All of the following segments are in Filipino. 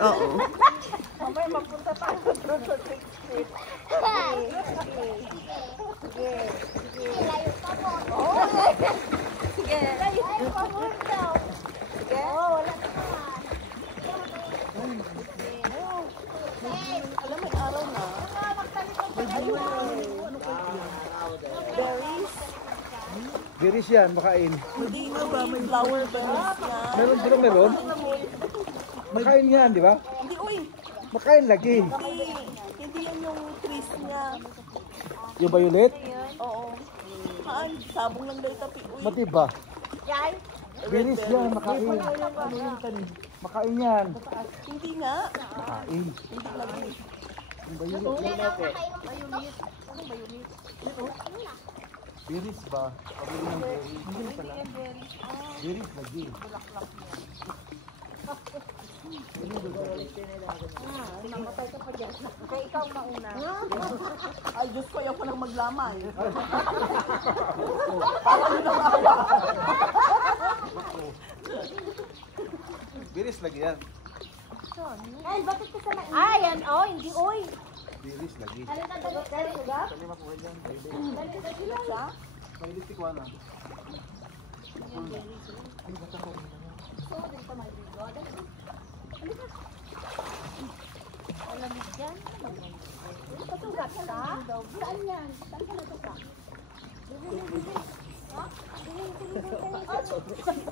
Oo. Mamaya magpunta tayo doon sa 6 feet. Sige. Layo pa mo. Sige. Layo pa mo daw. Sige. Wala naman. Alam, may araw na. Berries. Biris yan, makain. Hindi nga ba may flower berries na? Meron, di ba meron? Makain yan, di ba? Hindi, uy. Makain lagi. Hindi yan yung trees niya. Yung violet, Oo. Haan, sabong lang dahil tapi. Uy. matiba. Yan. Biris yan, makain. Makain yan. Hindi nga. Makain. Hindi lagi. Yung violet. Wala na ako nakainom dito. Biris ba? Pabili ng berries. Hindi pala. Biris lagi. Mamatay ka pa dyan. Kaya ikaw mauna. Ay, Diyos ko, ayaw ko nang maglamay. Biris lagi yan. Ay, bakit ka sa ay, yan, oh, hindi, oy. Biris lagi. Dali na, dali ba? Kali makuha dyan. Dali na sila. Mahilig tikwa na. So, dito may bigo. Dali. Malamig dyan. Patugat ka? Saan yan? Saan ka natuka?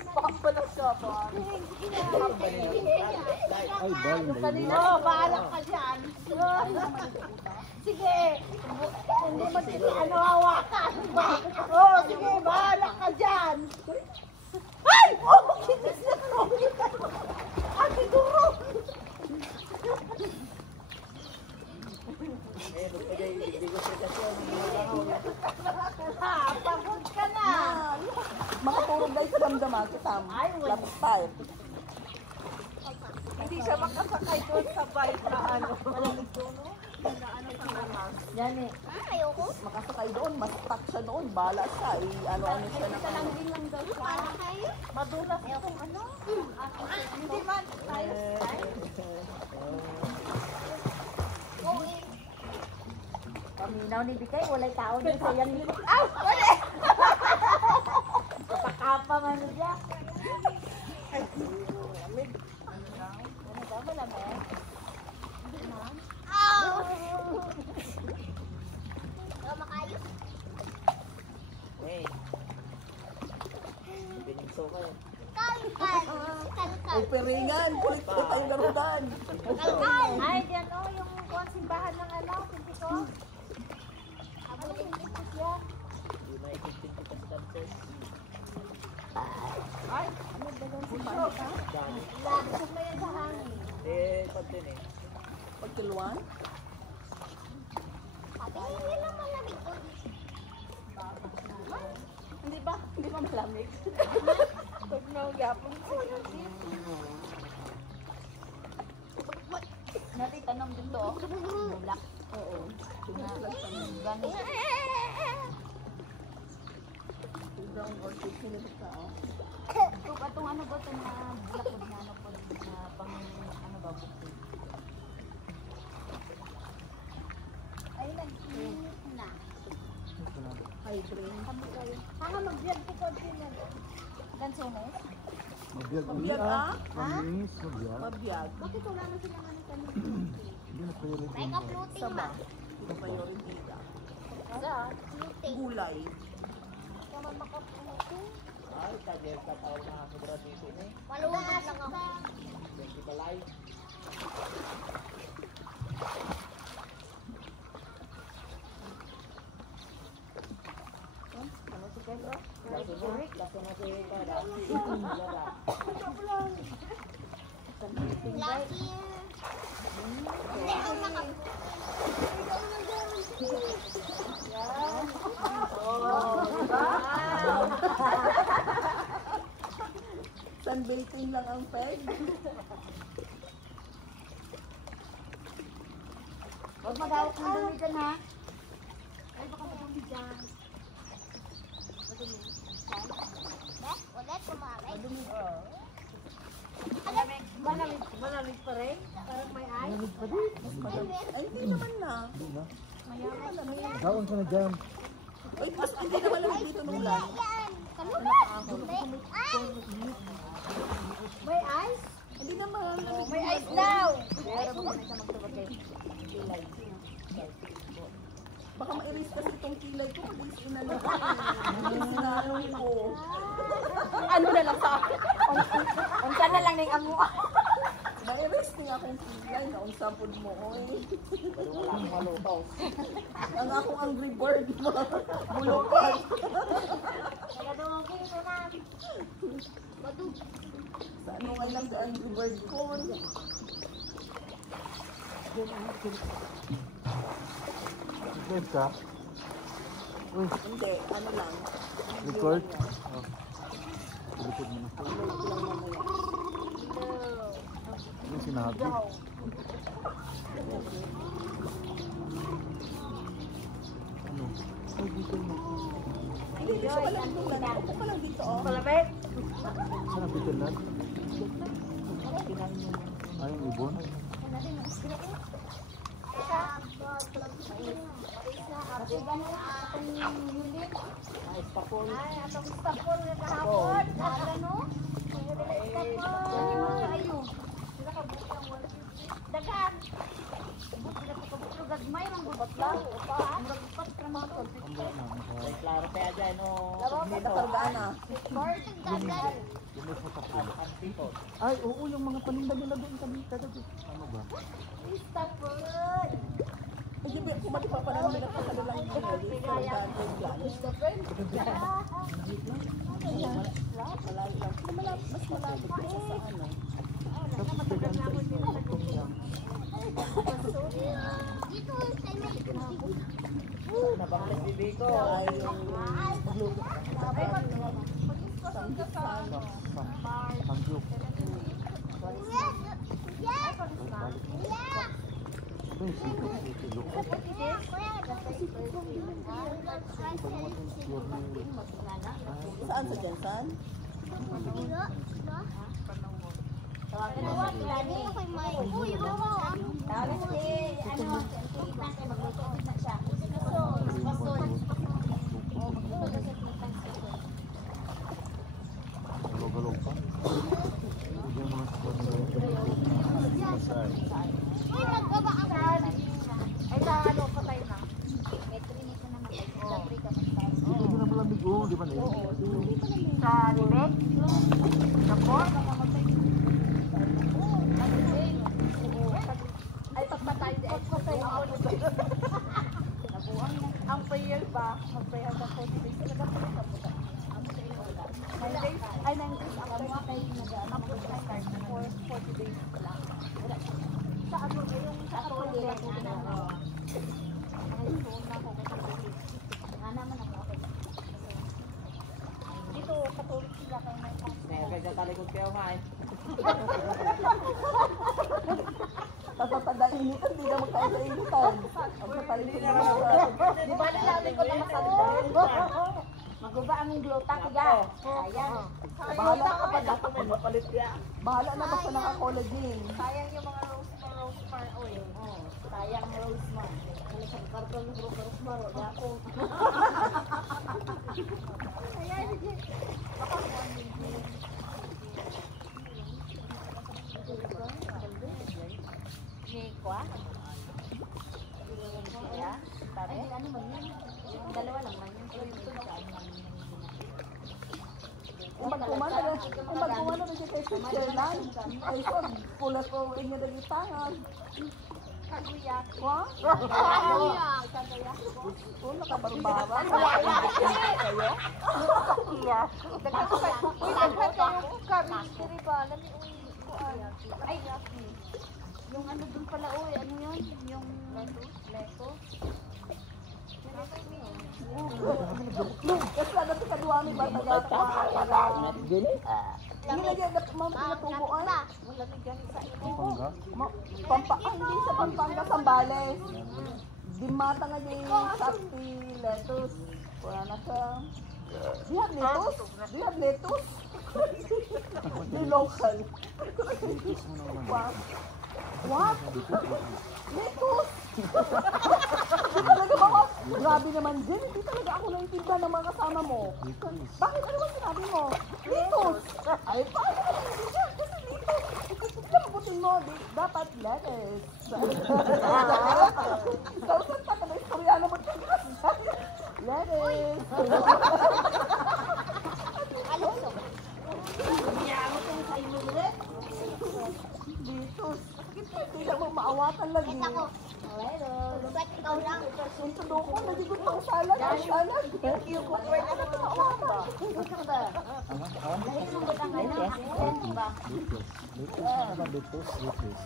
Pakapalag siya ba? Ay, ba yung violet? Oh, bahala ka dyan. Sige. Hindi mo ano hawakan. Oh, sige, bahala ka dyan. Ay! Oh, kinis na ko. Ate Duro. Pagod ka na. Makaturog dahil sa damdaman kita. Ay, wala. Lapit tayo. Hindi siya makasakay doon sa bike na ano. Yan eh. Ayoko. Makasakay doon, mas stuck siya doon. Bahala siya. Ano siya na ano. Para kayo. Madulas Ayoko ano. Hindi man. Paminaw ni Bikay, walay tao din sa yan. Aw! Wala! Kapakapa man siya. Ano daw, malamig? Aw! Makayos. Kalkal. Ay, peringan. Kulit ko tayong garudan. Kalkal. Ay, diyan o, yung simbahan ng ano, pinti ko. Abulin ko siya. Ay, ano ba doon simbahan ka? Lahat na yan sa hangin. Pagkiluan? Ate, hindi lang malamig doon. Hindi ba? Hindi ba malamig? Pag nagyapon siya. Natin tanong dito. Bulak. Oo. Ganun. Brown orchid. Sinibig ka, oh. Itong ano ba itong bulak na ano po na pang ano ba bukid. Ay, nag-init na. Hydrate. Hanga mag-vlog ko din yan. Gansones? Mabiyag Mabiyag, ah? Maminis, mabiyag. Mabiyag. Bakit wala na silang ano kanina? Hindi na priority. May ka-floating Sama. ba? Ito pa yung rindida. Sa floating. Gulay. Naman maka-floating. Maluwag lang ako. Ano si Pedro? Last year. Hindi ako Sunbathing lang ang peg. Huwag mag-awak ng dumi dyan ha. Ay, baka madumi dyan. Madumi. Ulit, kumari. Madumi. Malamig pa rin? Parang may ice? Malamig pa din. Ay, hindi naman na. Hindi na. Gawin ka na dyan. Ay, mas hindi naman lang dito nung lang. May ice? Hindi naman. May ice daw! Baka ma-erase kasi itong kilay ko. Mag-erase inalok. Mag-erase inalok ko. Ano na lang sa akin? Unsa na lang ning amo. Ma-erase niya akong kilay na unsapod mo. Oy. Wala akong malutaw. Ang akong angry bird mo. Bulukan. Nagadungin na na. Madug. Sa ano nga lang sa angry bird ko. Live ka? Uy, Hindi, ano lang. record? Oh. Record mo na. Ano sinabi? Ano? Ay, dito mo. Hindi, gusto ko lang dito. Upo ka lang dito, oh. Malamig? Saan ang pitulan? Ay, yung ibon? Ay, atong stapol na kahapon. Ano? Dagan. Gagmay ng gubat lang. Murag-upat ka mga to. Klaro kaya dyan, oh. May nakargaan na. Ay, oo, yung mga paninda nila doon kami. Ano ba? Stapol. Ay, di ba, kung mati pa parang nila pa sa lang yung Malayo lang. Mas malapit ka sa ano. Tapos dagan sa itong lang. Nabanglas bibi ko. Ay, yung magluto. Sangyup. Ito yung silo. Saan sa Jensan? Galog-galog pa. Hindi mo na sa Ay, sa ano, patay na. Hindi na malamig. Oo, di ba na yun? Sa libek? Sa pork? Ay, pagpatay din. Pagpatay ako. Ang prayer ba? Mag-prayer ka po. Talaga po sa puta. 9 days? Ay, 9 days. Ang prayer kayo nag-ano po sa start na 40 days lang. Sa ano, yung sa Atoli. Ay, phone na ako. Nga naman ako. Dito, Katolik sila kayo may passport. Kaya talikod kayo nga eh. Tatatadainitan, hindi na magkaisa-initan. Ang katalikod na Di ba nalamin ko na masalita? Maguba ang glota ko yan. Ayan. Bahala ka pa dapat may mapalit niya. Bahala na basta naka-collagen. Sayang yung mga rosemar oil. Sayang ang rosemar. Ano sa karton ng rosemar? Wala ako. Ayan. Baka Nikwa? Ya? Tare? Ano ba yan? Yung dalawa lang man yan. Kung magkumana na siya kay Switzerland, ay so, pula ko inyo na gitangan. Kaguya. Wa? Kaguya. Kung nakabarubara. Kayo? Iya. Daghan kayo kami. Diri ba? Lami ay, yung ano dun pala, ano yun? Yung leto? Kasi ano ito kaduwami ba taga Hindi na yan pinatubuan. Wala ni gani sa imo. Pampanga? Hindi sa Pampanga, Sambales. Dimata nga yung sakti lettuce. Wala na siya. Do you have lettuce? Do you have lettuce? Yung local. Lettuce mo naman. What? What? Lettuce! Hindi talaga ba ako? Grabe naman din. Hindi talaga ako naiintindihan ng mga kasama mo. Lettuce. Bakit? Ano ba sinabi mo? Lettuce! Ay, paano ka naiintindihan? Kasi lettuce. Ikikikabutin mo. Dapat lettuce. Kausan pa ka na istoryano mo. Lettuce. Alusok. Lettuce. Hindi lang mo maawatan lagi. Yes ako. Ba't ikaw lang? Yung tudo ko, nagigod pang salad. Salad. Yung cookware na ito maawata. Dahil mong butang ano, accident ba? Lettuce. Lettuce. Lettuce. Lettuce.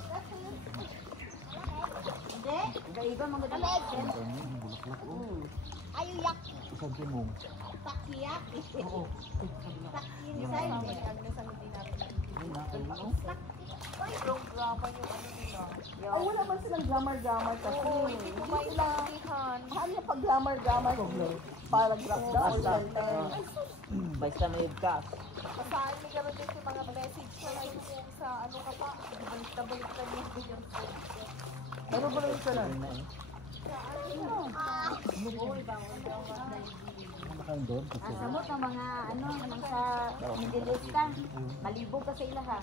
Hindi. Iba mga butang accident. Ang bulaklak. Ayaw yaki. Isang timong. Takiyaki. Oo. Takinisay. Ay, nakain. Programa yung ano nila. Ay, wala man silang glamour-glamour kasi. Oo, hindi ko maintindihan. Ano yung pag glamour-glamour? Paragraph na or sentence? Basta may cast. Masaan may gano'n din yung mga message na lang kung sa ano ka pa. Balik-balik ka niya yung Ano ba rin siya lang? Nakain doon. Samot ng mga ano, nasa Middle East ka. Malibog ka sa ila ha.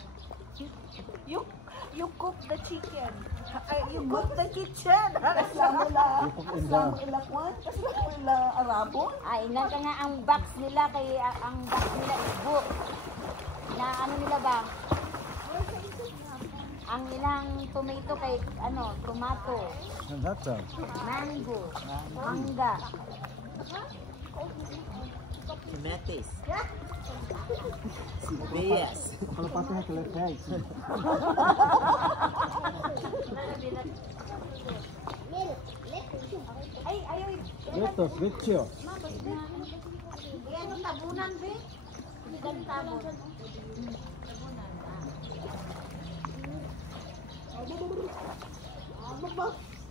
You cook the chicken. You cook the kitchen. Islamo ila kwan? Islamo ila Arabo? Ay, ilan ka nga ang box nila kay ang box nila ibo. Na ano nila ba? Ang ilang tomato kay ano, tomato, Nandata. mango, mangga. Metis. Sibuyas. Kalapatan na kalapay. Ay, ayaw. Lettuce. Lettuce. Yan ang tabunan, be. Ganun tabon.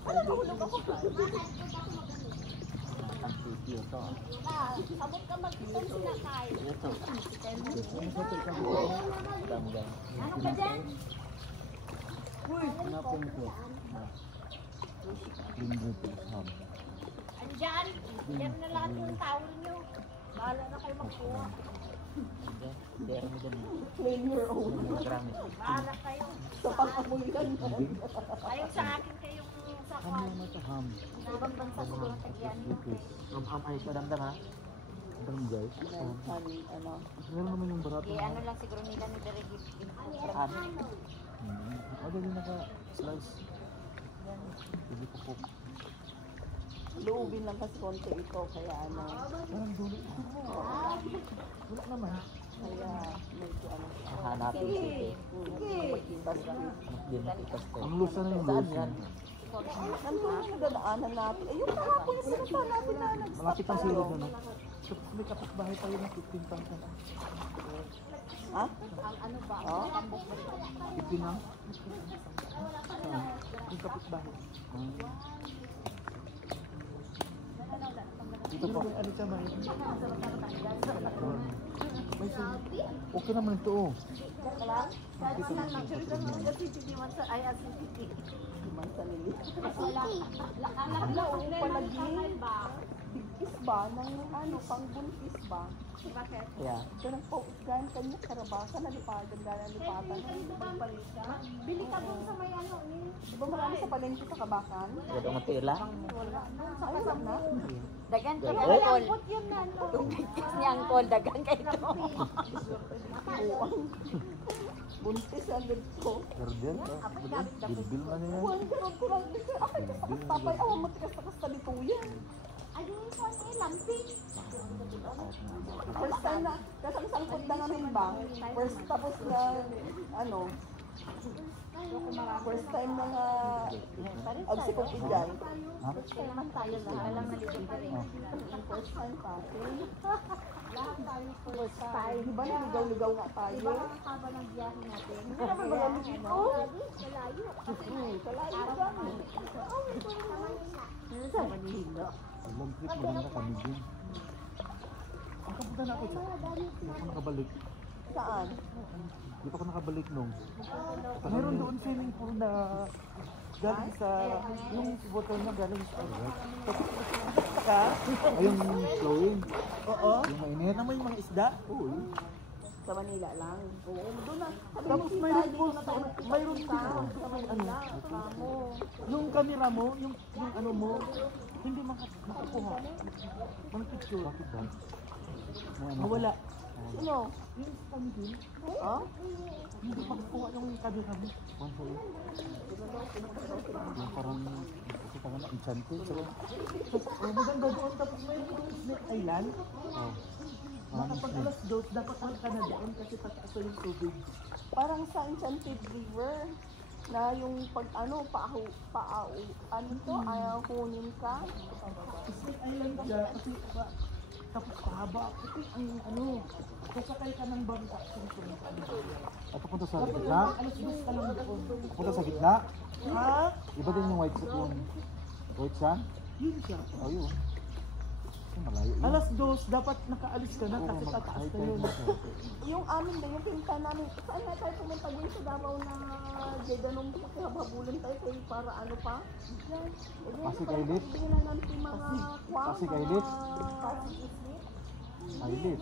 Ano mahulog ako? Ang sitio to. Sabot ka mag-itom sila kayo. Ito. Dami. Ano ka dyan? Hanapin ko. Limbo ham. Andyan. Yan na lahat yung towel nyo. Bahala na kayo magkuha. Dero mo dyan. Claim your own. Marami. Bahala kayo. Sa pang-amuyan. Ayaw sa akin kayong sa Ham naman ito. Ham. ibang bansa siguro tagyan. Lettuce. Ang ay ko damdam ha. Barangay. Ano? Meron naman yung barato. Eh, ano lang siguro nila ni Derek Ano din naka-slice. Hindi ko po. Loobin lang kasi konti ito, kaya ano. Parang dulo. Wala naman. Kaya medyo ano. Hanapin ko. Hindi nakikas ko. Ang lusa na yung Saan lusa. yan? Nandun yung nadadaanan natin. Eh, yung kahapon yung sinapa natin na nag-stop Malapit ang tayo. silog na. So, may kapitbahay tayo na 15 pounds na. Ha? Ang ano ba? Oh? 15 na? Yung kapitbahay. Dito po. Ano siya may? May silog. Okay naman ito oh. Mansa nili. Anak na Ano palagi? Bigkis ba? Nang ano, pang buntis ba? Bakit? Yeah. Ito nang paugan kanya karabasan, nalipatan, gana lipatan. Pagpalit ka. Bili ka dun sa may ano ni. Di ba marami sa palengke sa kabakan? Gado nga tila. Ay, wala na. Dagan ka Dagan. ang call. Yung bigkis niya ang call, dagan kayo ito. Buwan. Buntis ang gid ko. Gardel ka. Bilbil na niya. Buwan, ganun ko lang. Ay, kasakas tapay. Awa, matikas-takas sa lituyan. Ay, ko ni lampi. First time na, kasang-sangkot na namin ba? First tapos na, ano, first time na nga, ang sikong igay. Ha? Naman tayo na alam na dito pa rin. First time pa. First time. Di ba naligaw-ligaw nga tayo? Haba ng biyahe natin. Hindi naman magamit ito. Malayo. Kalayo kami. Sa Manila. Long trip maganda kami din. Ang kapunta natin sa. Saan nakabalik? Saan? Di pa ako nakabalik nung. Meron doon swimming pool na galing sa, yung botol na galing sa Iraq. Tapos ka? Ay, yung flowing. Oo. Yung mainit. Na may mga isda? Oo. Sa Manila lang. Oo, doon na. Tapos mayroon po, mayroon din ako ano, yung camera mo, yung ano mo, hindi makakuha. Ang picture. Bakit ba? Nawala. Sino? Yung kami din. Ha? Hindi pa kuha yung camera mo. One for you. Yung parang, kasi parang enchanted. Maganda doon. Tapos mayroon doon Snake Island. Oh. Kapag alas 2, dapat ang ka na doon kasi pataas yung tubig. Parang sa Enchanted River na yung pag ano, ano to, ayaw kunin ka. Snake Island siya kasi tapos pahaba. Kasi ang ano, sasakay ka ng bangka. At papunta sa gitna? Alas 2 ka lang doon. Papunta sa gitna? Ha? Iba din yung white sand? Yun siya. Oh, yun. Malayo yun. Alas 2, dapat nakaalis ka na Oo, kasi tataas mag-high na yun. tide na siya. Yung amin ba, yung pinta namin, saan na tayo pumunta din sa Davao na Jedanong habhabulan tayo kayo para ano pa? Yan. Pasig Islet? Bigyan na namin yung mga kwang, Pasig Islet? Pasig Islet. Islet.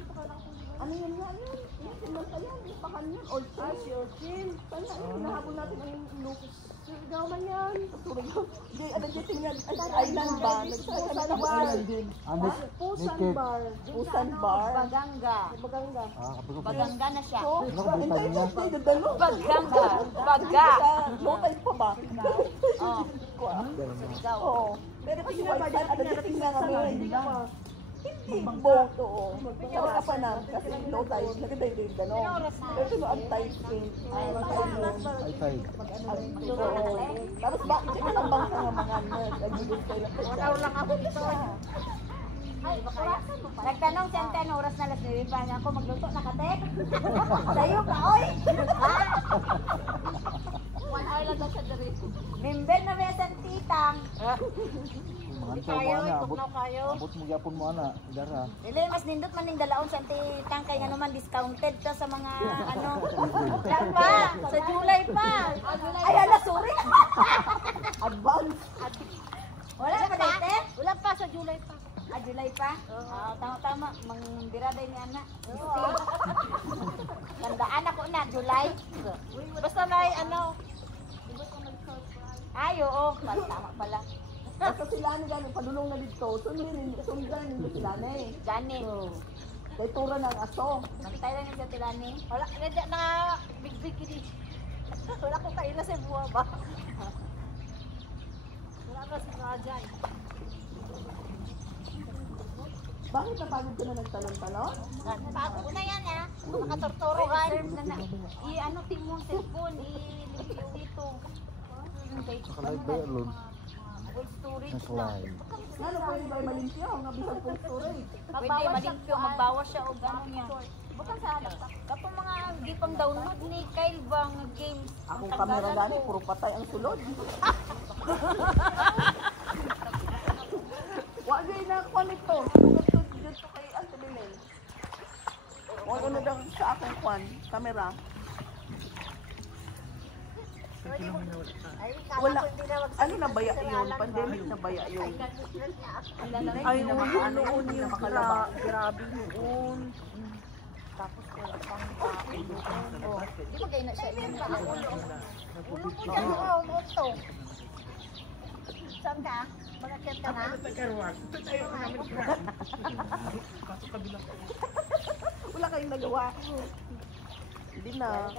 Ano yun nga yun? Yung pinunta yan, yung pakan yun, Orchin. Si Orchin. Saan na yun? Hinahabol natin ang Lucas. Surgaw man yan. Surgaw. Hindi, ano dyan tingnan, island ba? Pusan Bar. Pusan Naked. Bar. Pusan Bar. Baganga. Baganga. Kapag Baganga na siya. So, Ano ka bita niya? Baganga. Baga. Low tide pa ba? Oh. Ikaw. Oo. Pero tingnan ba dyan? Ano dyan tingnan kami? Hindi boat, oo. Pero ka pa na, kasi low tide, nagkadayday gano'n. Pero ito ang tide scale. High tide. Oo. Tapos ba, ito lang bang sa mga nag-ibig kayo lang. Oraw lang ako dito. Ay, nagtanong si Ante, oras na alas 9 pa niya ako magluto, nakatek. Sayo ka, oy! Ha? 1 hour lang daw sa dere. Member na ba sa titang? Mga antaw mo ana, abot mo gyapon mo ana. Dara. Dili, mas nindot man ning dalaon sa titang kay nga naman discounted to sa mga ano. Yan pa, sa July pa. Ay, ala, sorry. Advance. Wala pa dete? Wala pa sa July pa. Ah, July pa? Ah, tama-tama. Mangbiraday ni Ana. Tandaan ako na, July. Basta na ano. Ay, oo. Tama pala. Basta sila ni gano'n, padulong na dito. Sundan nila sila na eh. Gani. So, kay tura ng aso. Nakita lang yung sa Tilani. Wala, medyo na big gini. Wala ko kaila sa buwa ba? Wala ka si Rajan. Bakit napagod ka na nagtalon-talon? Bago na yan ha. Makatorturuan. I-ano team mo ang cellphone. I-review ito. Nakalive ba yan, Lon? Full storage na. Nakalive. Ano pwede ba malimpyo? Nga bisag full storage. Pwede, malimpyo. Magbawas siya o gano'n niya. Bukang sa anak ka. Kapag mga di pang download ni Kyle bang games. Akong kamera gani, puro patay ang sulod. Wag na ako nito. Dito kay Ate Belen. Wag na daw sa akong kwan, kamera. Wala. Ano na baya yun? Pandemic na baya yun? Ay, noon yung grabe noon. Tapos wala pang di ba kayo na siya yun? Ulo ko dyan. Ulo. Saan ka? Magakyat ka na? Wala kayong nagawa. Hindi na.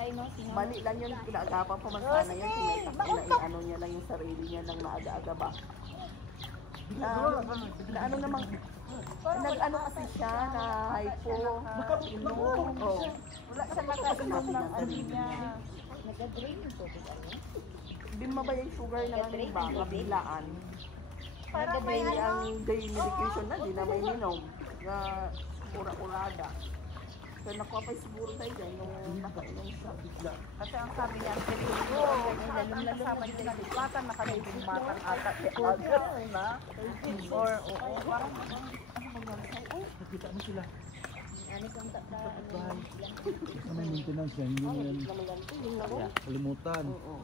Mali lang yun. Inaagapan pa man sana yan. Ano niya lang yung sarili niya lang maaga-aga ba. Na ano namang nag-ano kasi siya na hypo. Oh. Wala ka nakasinom ng ano niya. Nag-drain ito. Bima ba yung sugar na lang iba? Kabilaan. Para may May ano. ang day medication na, di na may minom. Na ura-urada. So nakuha pa siguro tayo dyan nung nakainom siya. Kasi ang sabi niya, siguro, ang kasama niya na lipatan, nakalipatan ata si Alger na. Or, oo, parang, Nakita mo sila. Sa may maintenance yan, hindi mo yan Naman yan. Yung laro. kalimutan. Oo.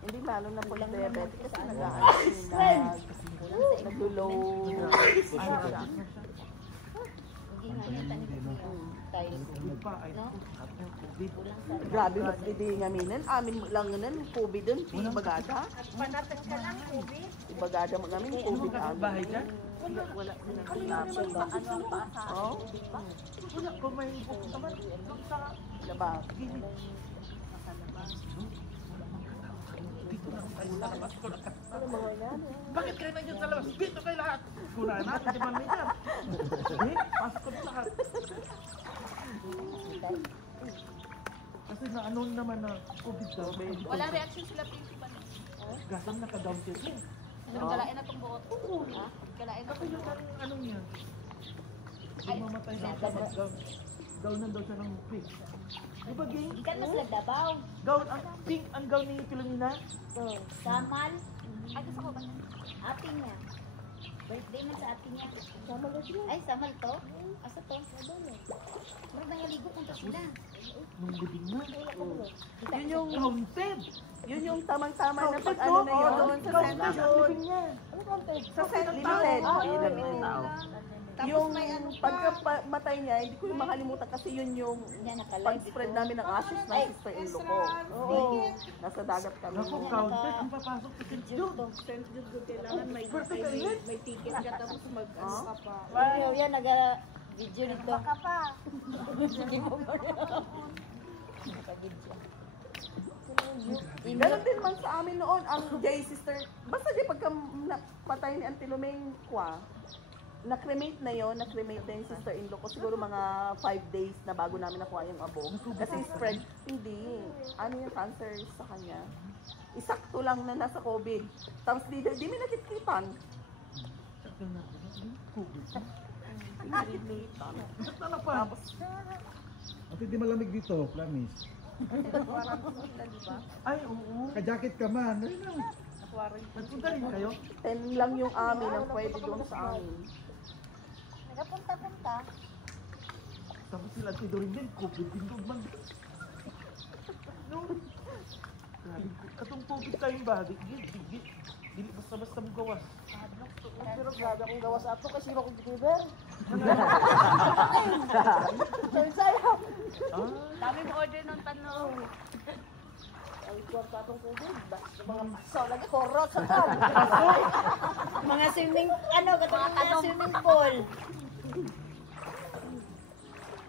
Hindi lalo na po yung diabetic kasi nag-low. Grabe mas didingaminin. Amin lang nun, COVID dun, si Bagada. Panatag ka lang, COVID. Si Bagada magamin, COVID amin. Bahay dyan? Wala silang lapso ba? Ano ang paasa? Oh, Wala ko may pupunta man. Doon sa labas. gilid. Dito lang tayo sa labas ko. Ano mga yan? Bakit kayo nandiyan sa labas? Dito kayo lahat. Kuna natin, di ba may dyan? Eh, pasok ko lahat. Kasi na-ano naman na COVID daw. Wala reaction sila principal. Gasang naka-down check eh. Nagkalain na itong buot. Ha? Nagkalain na Kasi yung ano niya. Yung mamatay na dapat gown daw siya ng pink. Di ba gay? Ikan mas lagdabaw. Gown, ang pink ang gown ni Pilomina. Samal. Ay, gusto ko ba? Ating niya. Birthday man sa ating niya. Samal na sila. Ay, samal to? Asa to? Marag nangaligo kung to sila. Nung libing na. Yun yung, Counted! yun yung tamang-tama na Counted pag ano na yun. no? Doon sa Counted St. ang libing niya. Sa St. Limited. Ilan na yung tao? Yung pagkamatay niya, hindi ko yung makalimutan kasi yun yung Yan, nakalive pag-spread namin ng ashes ng sister-in-law ko. Oo. Nasa dagat kami. Naku, counted ang papasok sa St. Jude. Kailangan may ticket ka tapos mag-ano ka pa. Wow, yan, nag-video nito. Baka pa. Sige mo ba? Naka-video. Ganon din man sa amin noon, ang gay sister, basta di pagka patay ni Auntie Lumeng Kwa, na-cremate na yon, na-cremate na yung sister-in-law ko, siguro mga 5 days na bago namin nakuha yung abo. Kasi spread, hindi. Ano yung cancer sa kanya? Isakto lang na nasa COVID. Tapos di mi nakitkitan. Pinarelatean. Ano pa? Tapos, At hindi malamig dito, promise. Ay, oo. Ka-jacket ka man. Ayun na. Nagpunta rin kayo? 10 lang yung amin ang pwede doon sa amin. Nagapunta-punta. Tapos sila tidurin din, COVID din doon man. No? Grabe, katong COVID tayong ba? Dili basta-basta mo gawas. Pero grabe akong gawas ato kasi sino kong giver. Dami mo order ng tanong. Mga swimming, ano, katulad mga swimming pool.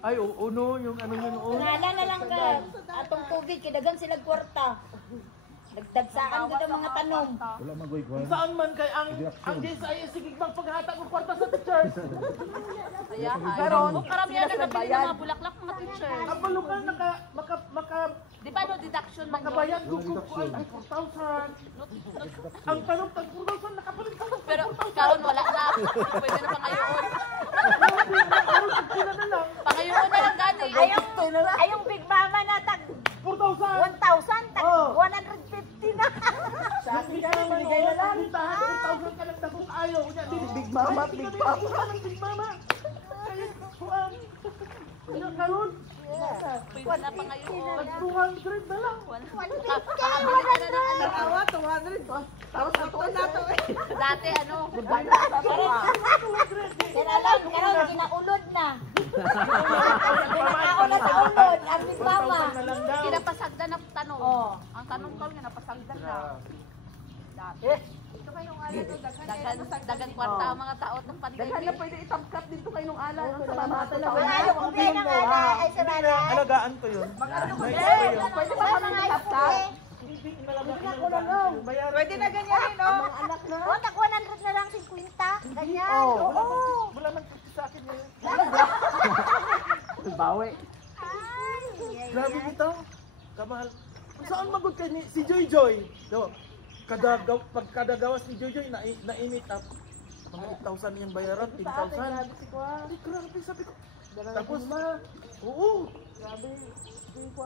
Ay, oo no, yung ano yun noon. Nala na lang ka, atong COVID, kidagan sila kwarta. Nagdagsaan ko ng mga tanong. Wala magoy-goy. Saan man kay ang JSIS sige magpaghata ko kwarta sa teachers. Pero Karamihan sila na nabili bayad. ng mga bulaklak mga teachers. Ang balukan maka Di ba no deduction man yun? makabayad ko kung ay 4,000. Ang tanong tag 4,000 nakapalit ka. Pero karon wala na. Pwede na pangayoon. Sila na lang. Pangayoon na lang gani. Ayong Big Mama na tag 4,000. 1,000, tag Oh. 150 na. Sa akin ka naman, bigay na lang. 4,000 ka lang dagong ayaw. Big Mama, Big Papa. Big Mama. Kuan. Karon, Pwede na pangayoon. tag 200 na lang. Pakabili ka na ng ano. Tawa, 200. Tapos ito na to eh. Dati ano. Goodbye na sa tawa. Kailangan, karon kinaulod na. Kinakaon na sa ulod, ang Big Mama. 4,000 na lang daw. Kinapasagdan na tanong. Oh. Ang tanong ko nga napasagdan na. Dagan kwarta ang mga tao ng Daghan na pandemic. pwede itamkat dito kayo nung alay. Ang sa mama ito lang. Ayaw ko din ang ay sarara. Alagaan ko yun. Pwede ba kami itamkat? Pwede na ganyan, no? Mga anak na. O, tak 100 na lang 50. Ganyan. Oo. Wala man sa akin ngayon. Bawi. Grabe nito. Kamahal. Saan magod kay si Joy Joy? Do. Kada gawas ni Joy Joy nainit up. Mga 8,000 yung bayaran, 10,000. Ay, grabe sabi ko. Tapos oo.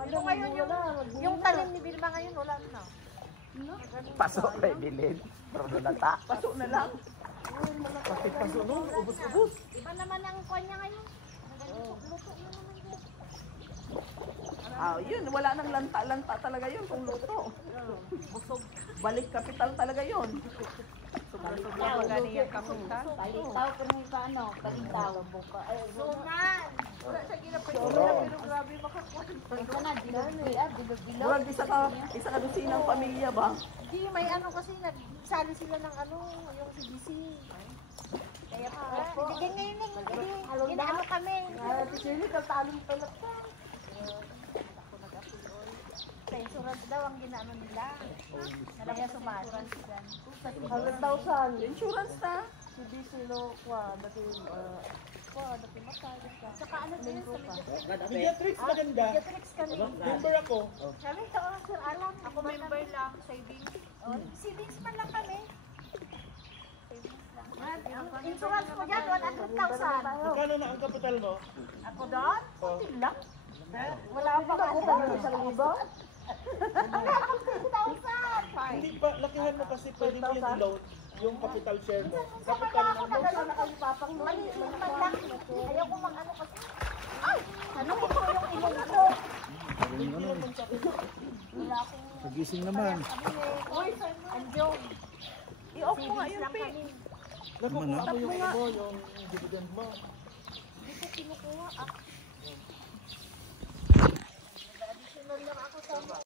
Yung ngayon, yung talim ni Vilma ngayon, wala na. Pasok kay Bilin. Pero nata. Pasok na lang. Bakit paso no? Ubus-ubus. Iba naman ang kanya ngayon. Yun, wala nang lanta-lanta talaga yun kung luto. Busog. Balik kapital talaga yun. Sobra magani yung kapital. Palitaw ko nung paano, palitaw. Suman! Wala siya ginapagpapala, pero grabe makakuha. Ito na, bilog-bilog. Durag isa ka dusinang pamilya ba? Hindi, may ano kasi nagsali sila ng ano, yung CBC. Kaya pa, Bigyan ngayon ng ginaano kami. Shirley, katalong pala pa. Sa insurance daw ang ginaano nila. Nalagyan sumali. 100,000. Insurance na. CBC no, dati matay. Saka ano din sa Mediatrix maganda. Mediatrix kami. Member ako. Kami ito, Sir Alan. Ako member lang, savings. Savings man lang kami. Insurance mo dyan, 100,000. Magkano na ang kapital mo? Ako doon? Kunti lang. Wala pa kasi. Hindi pa, lakihan mo kasi pwede mo yung loan, yung capital share mo. Capital mo. Maliit man lang. Ayaw ko mag-ano kasi. Ay! Ano ko yung ilong ko? Wala akong... Pagising naman. Uy, andiyon. I-off mo nga yun, Lang Pi. kami. Nakukuha mo yung dividend mo. Hindi ko kinukuha. Additional lang ako sa